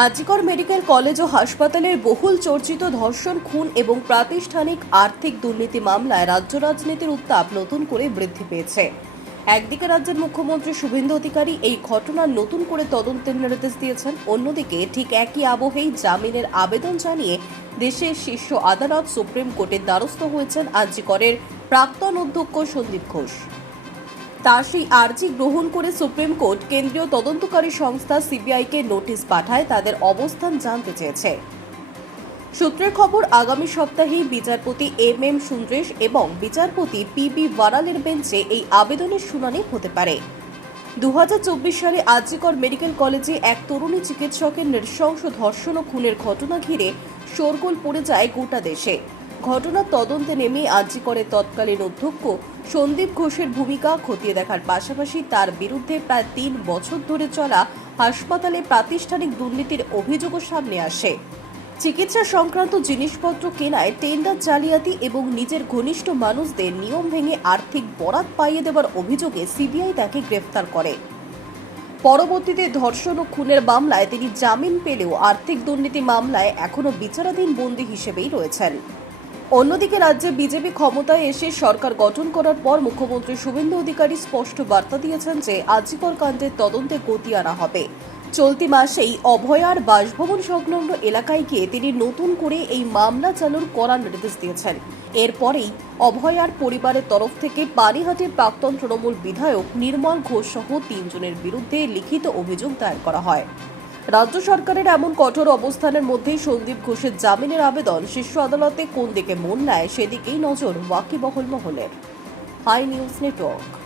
আজিকর medical college ও হাসপাতালের বহুল চর্চিত ধর্ষণ, খুন এবং প্রাতিষ্ঠানিক আর্থিক দুর্নীতি মামলায় রাজ্য রাজনীতির উত্তাপ নতুন করে বৃদ্ধি পেয়েছে। একদিকে রাজ্যের মুখ্যমন্ত্রী শুভেন্দু অধিকারী এই ঘটনার নতুন করে তদন্তের নির্দেশ দিয়েছেন, অন্যদিকে ঠিক একই আবহেই জামিনের আবেদন জানিয়ে দেশের শীর্ষ আদালত সুপ্রিম কোর্টের দ্বারস্থ হয়েছেন আজিকরের প্রাক্তন অধ্যক্ষ সন্দীপ ঘোষ। তার সেই আর্জি গ্রহণ করে সুপ্রিম কোর্ট কেন্দ্রীয় তদন্তকারী সংস্থা সিবিআইকে নোটিশ পাঠায় তাদের অবস্থান জানতে চেয়েছে। সূত্রের খবর, আগামী সপ্তাহেই বিচারপতি এম সুন্দ্রেশ এবং বিচারপতি পি ভারালের বেঞ্চে এই আবেদনের শুনানি হতে পারে। 2024 সালে আজিকর মেডিকেল কলেজে এক তরুণী চিকিৎসকের নৃশংস ধর্ষণ ও খুনের ঘটনা ঘিরে শোরগোল পড়ে যায় গোটা দেশে। ঘটনার তদন্তে নেমে আজিকরের তৎকালীন অধ্যক্ষ সন্দীপ ঘোষের ভূমিকা খতিয়ে দেখার পাশাপাশি তার বিরুদ্ধে প্রায় 3 বছর ধরে চলা হাসপাতালে প্রাতিষ্ঠানিক দুর্নীতির অভিযোগও সামনে আসে। চিকিৎসা সংক্রান্ত জিনিসপত্র কেনায় টেন্ডার জালিয়াতি এবং নিজের ঘনিষ্ঠ মানুষদের নিয়ম ভেঙে আর্থিক বরাত পাইয়ে দেওয়ার অভিযোগে সিবিআই তাকে গ্রেফতার করে। পরবর্তীতে ধর্ষণ ও খুনের মামলায় তিনি জামিন পেলেও আর্থিক দুর্নীতি মামলায় এখনো বিচারাধীন বন্দী হিসেবেই রয়েছেন। অন্যদিকে রাজ্যে বিজেপি ক্ষমতায় এসে সরকার গঠন করার পর মুখ্যমন্ত্রী শুভেন্দু অধিকারী স্পষ্ট বার্তা দিয়েছেন যে আজিকর কাণ্ডের তদন্তে গতি আনা হবে। চলতি মাসেই অভয়ার বাসভবন সংলগ্ন এলাকায় গিয়ে তিনি নতুন করে এই মামলা চালুর কড়া নির্দেশ দিয়েছেন। এরপরেই অভয়ার পরিবারের তরফ থেকে পানিহাটির প্রাক্তন তৃণমূল বিধায়ক নির্মল ঘোষ সহ 3 জনের বিরুদ্ধে লিখিত অভিযোগ দায়ের করা হয়। রাজ্য সরকারের এমন কঠোর অবস্থানের মধ্যেই সন্দীপ ঘোষের জামিনের আবেদন শীর্ষ আদালতে কোন দিকে মন নেয় সেদিকেই নজর ওয়াকিবহল মহলের। Hi news network.